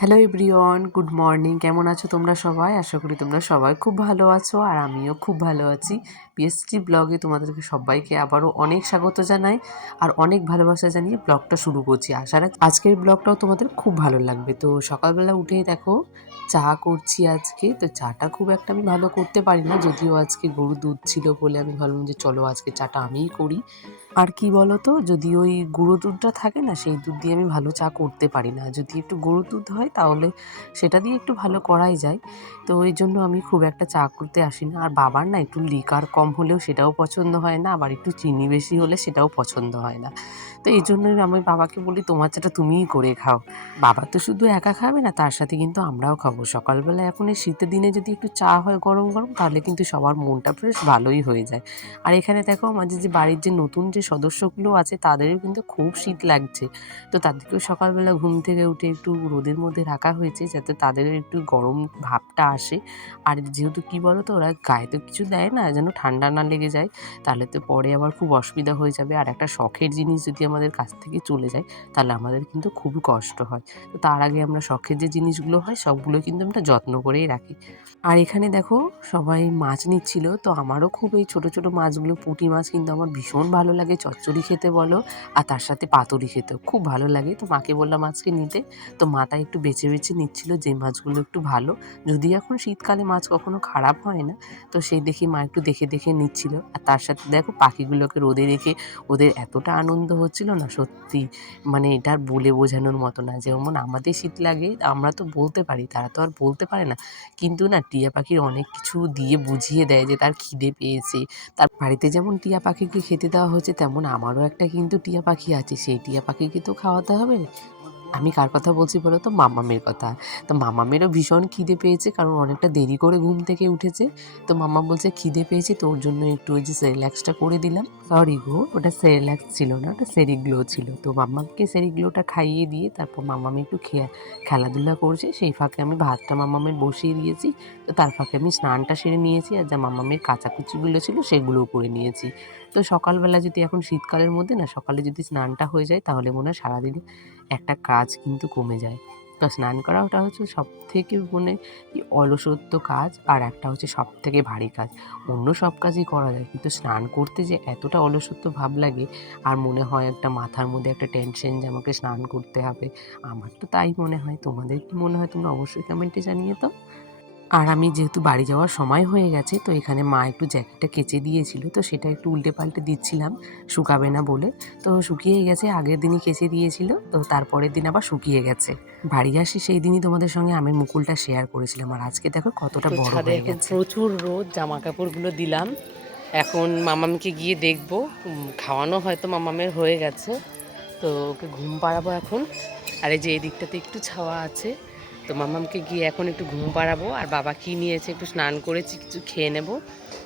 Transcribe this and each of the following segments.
Hello everyone, good morning. কেমন আছো তোমরা সবাই? আশা করি তোমরা সবাই খুব ভালো আছো আর আমিও খুব ভালো আছি। পিএসটি ব্লগে তোমাদেরকে সবাইকে আবারও অনেক স্বাগত জানাই আর অনেক ভালোবাসা জানিয়ে ব্লগটা শুরু করছি। আশা রাখছি আজকের ব্লগটাও তোমাদের খুব ভালো লাগবে। তো সকালবেলা উঠেই দেখো চা করছি আজকে। তো চাটা খুব একটা আমি ভালো করতে পারি না, যদিও আজকে গরুর দুধ ছিল বলে আমি ভাবলাম যে চলো আজকে চাটা আমিই করি। আর কি বলো তো, যদি ওই গুঁড়ো দুধটা থাকে না, সেই দুধ দিয়ে আমি ভালো চা করতে পারি না। যদি একটু গরুর দুধ হয় তাহলে সেটা দিয়ে একটু ভালো করাই যায়। তো ওই জন্য আমি খুব একটা চা করতে আসি না। আর বাবার না একটু লিকার কম হলেও সেটাও পছন্দ হয় না, আবার একটু চিনি বেশি হলে সেটাও পছন্দ হয় না। তো এই জন্যই আমি বাবাকে বলি তোমার চাটা তুমিই করে খাও। বাবা তো শুধু একা খাবে না, তার সাথে কিন্তু আমরাও খাবো। সকালবেলা এখন এই শীতের দিনে যদি একটু চা হয় গরম গরম, তাহলে কিন্তু সবার মনটা বেশ ভালোই হয়ে যায়। আর এখানে দেখো আমাদের যে বাড়ির যে নতুন যে সদস্যগুলো আছে তাদেরও কিন্তু খুব শীত লাগছে। তো তাদেরকেও সকালবেলা ঘুম থেকে উঠে একটু রোদের মধ্যে রাখা হয়েছে, যাতে তাদেরও একটু গরম ভাবটা আসে। আর যেহেতু কি বলো তো, ওরা গায়ে তো কিছু দেয় না যেন ঠান্ডা না লেগে যায়, তাহলে তো পরে আবার খুব অসুবিধা হয়ে যাবে। আর একটা শখের জিনিস যদি আমাদের কাছ থেকে চলে যায়, তাহলে আমাদের কিন্তু খুবই কষ্ট হয়। তো তার আগে আমরা শখের যে জিনিসগুলো হয় সবগুলো কিন্তু আমরা যত্ন করেই রাখি। আর এখানে দেখো সবাই মাছ নিচ্ছিল, তো আমারও খুব এই ছোট ছোট মাছগুলো, পুঁটি মাছ কিন্তু আমার ভীষণ ভালো লাগে। চচ্চড়ি খেতে বলো আর তার সাথে পাতুরি খেতেও খুব ভালো লাগে। তো মাকে বললাম আজকে নিতে, তো মা তাই একটু বেছে বেছে নিচ্ছিল যে মাছগুলো একটু ভালো। যদি এখন শীতকালে মাছ কখনো খারাপ হয় না, তো সেই দেখি মা একটু দেখে দেখে নিচ্ছিল। আর তার সাথে দেখো পাখিগুলোকে রোদে রেখে ওদের এতটা আনন্দ হচ্ছিল না, সত্যি মানে এটা আর বলে বোঝানোর মতো না। যেমন আমাদের শীত লাগে আমরা তো বলতে পারি, তারা তো আর বলতে পারে না। কিন্তু না, টিয়া পাখির অনেক কিছু দিয়ে বুঝিয়ে দেয় যে তার খিদে পেয়েছে। তার বাড়িতে যেমন টিয়া পাখিকে খেতে দেওয়া হচ্ছে, তেমন আমারও একটা কিন্তু টিয়া পাখি আছে, সেই টিয়া পাখিকে তো খাওয়াতে হবে। আমি কার কথা বলছি বলো তো? মাম্মামের কথা। তো মাম্মামেরও ভীষণ খিদে পেয়েছে, কারণ অনেকটা দেরি করে ঘুম থেকে উঠেছে। তো মাম্মাম বলছে খিদে পেয়েছে, তোর জন্য একটু ওই যে সেরেল্যাক্সটা করে দিলাম। সরি গো, ওটা সেরেল্যাক্স ছিল না, ওটা সেরিগ্লো ছিল। তো মাম্মামকে সেরিগ্লোটা খাইয়ে দিয়ে তারপর মাম্মাম একটু খেলাধুলা করছে। সেই ফাঁকে আমি ভাতটা মাম্মামের বসিয়ে দিয়েছি। তো তার ফাঁকে আমি স্নানটা সেরে নিয়েছি, আর যা মাম্মামের কাচাকুচিগুলো ছিল সেগুলোও করে নিয়েছি। তো সকালবেলা যদি এখন শীতকালের মধ্যে না সকালে যদি স্নানটা হয়ে যায়, তাহলে মনে হয় সারাদিনে একটা কাজ কিন্তু কমে যায়। তো স্নান করা ওটা হচ্ছে সবথেকে মানে কি অলসত্ব কাজ, আর একটা হচ্ছে সবথেকে ভারী কাজ। অন্য সব কাজই করা যায়, কিন্তু স্নান করতে যে এতটা অলসত্ব ভাব লাগে, আর মনে হয় একটা মাথার মধ্যে একটা টেনশন যে আমাকে স্নান করতে হবে। আমার তো তাই মনে হয়। তোমাদের কি মনে হয় তোমরা অবশ্যই কমেন্টে জানিয়ে তো। আর আমি যেহেতু বাড়ি যাওয়ার সময় হয়ে গেছে, তো এখানে মা একটু জ্যাকেটটা কেচে দিয়েছিল, তো সেটা একটু উল্টে পাল্টে দিচ্ছিলাম শুকাবে না বলে। তো শুকিয়ে গেছে, আগের দিনই কেচে দিয়েছিল, তো তারপরের দিন আবার শুকিয়ে গেছে। বাড়ি আসি সেই দিনই তোমাদের সঙ্গে আমের মুকুলটা শেয়ার করেছিলাম, আর আজকে দেখো কতটা তো বড় ছাদে হয়ে এখন গেছে। প্রচুর রোদ, জামা কাপড়গুলো দিলাম। এখন মামামকে গিয়ে দেখবো, খাওয়ানো হয়তো মামামের হয়ে গেছে, তো ওকে ঘুম পাড়াবো এখন। আর এই যে এই দিকটাতে একটু ছাওয়া আছে, তো মামামকে গিয়ে এখন একটু ঘুম পাড়াবো। আর বাবা কি নিয়েছে, একটু স্নান করেছি, কিছু খেয়ে নেব,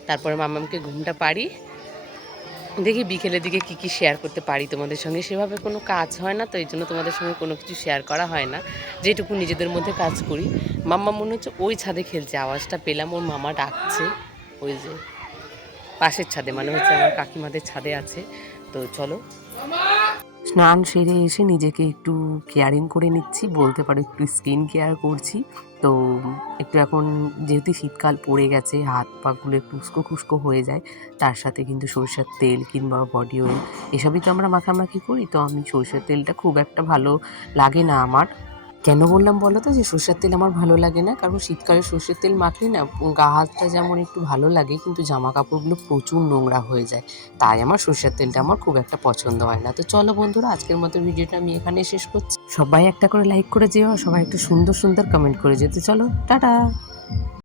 তারপরে মামামকে ঘুমটা পাড়ি। দেখি বিকেলের দিকে কি কি শেয়ার করতে পারি তোমাদের সঙ্গে। সেভাবে কোনো কাজ হয় না, তো এই জন্য তোমাদের সঙ্গে কোনো কিছু শেয়ার করা হয় না, যেটুকু নিজেদের মধ্যে কাজ করি। মাম্মা মনে হচ্ছে ওই ছাদে খেলছে, আওয়াজটা পেলাম, ওর মামা ডাকছে। ওই যে পাশের ছাদে, মানে হচ্ছে আমার কাকিমাদের ছাদে আছে। তো চলো। স্নান সেরে এসে নিজেকে একটু কেয়ারিং করে নিচ্ছি, বলতে পারো একটু স্কিন কেয়ার করছি। তো একটু এখন যেহেতু শীতকাল পড়ে গেছে, হাত পাগুলো একটু উস্কো খুস্কো হয়ে যায়। তার সাথে কিন্তু সরষের তেল কিংবা বডি অয়েল এসবই তো আমরা মাখামাখি করি। তো আমি সরষের তেলটা খুব একটা ভালো লাগে না আমার। কেন বললাম বলো তো যে সরষের তেল আমার ভালো লাগে না? কারণ শীতকালে সরষের তেল মাখলে না গা হাতটা যেমন একটু ভালো লাগে, কিন্তু জামা কাপড়গুলো প্রচুর নোংরা হয়ে যায়। তাই আমার সরষের তেলটা আমার খুব একটা পছন্দ হয় না। তো চলো বন্ধুরা, আজকের মতো ভিডিওটা আমি এখানে শেষ করছি। সবাই একটা করে লাইক করে যেও, সবাই একটু সুন্দর সুন্দর কমেন্ট করে যেতে। চলো, টাটা।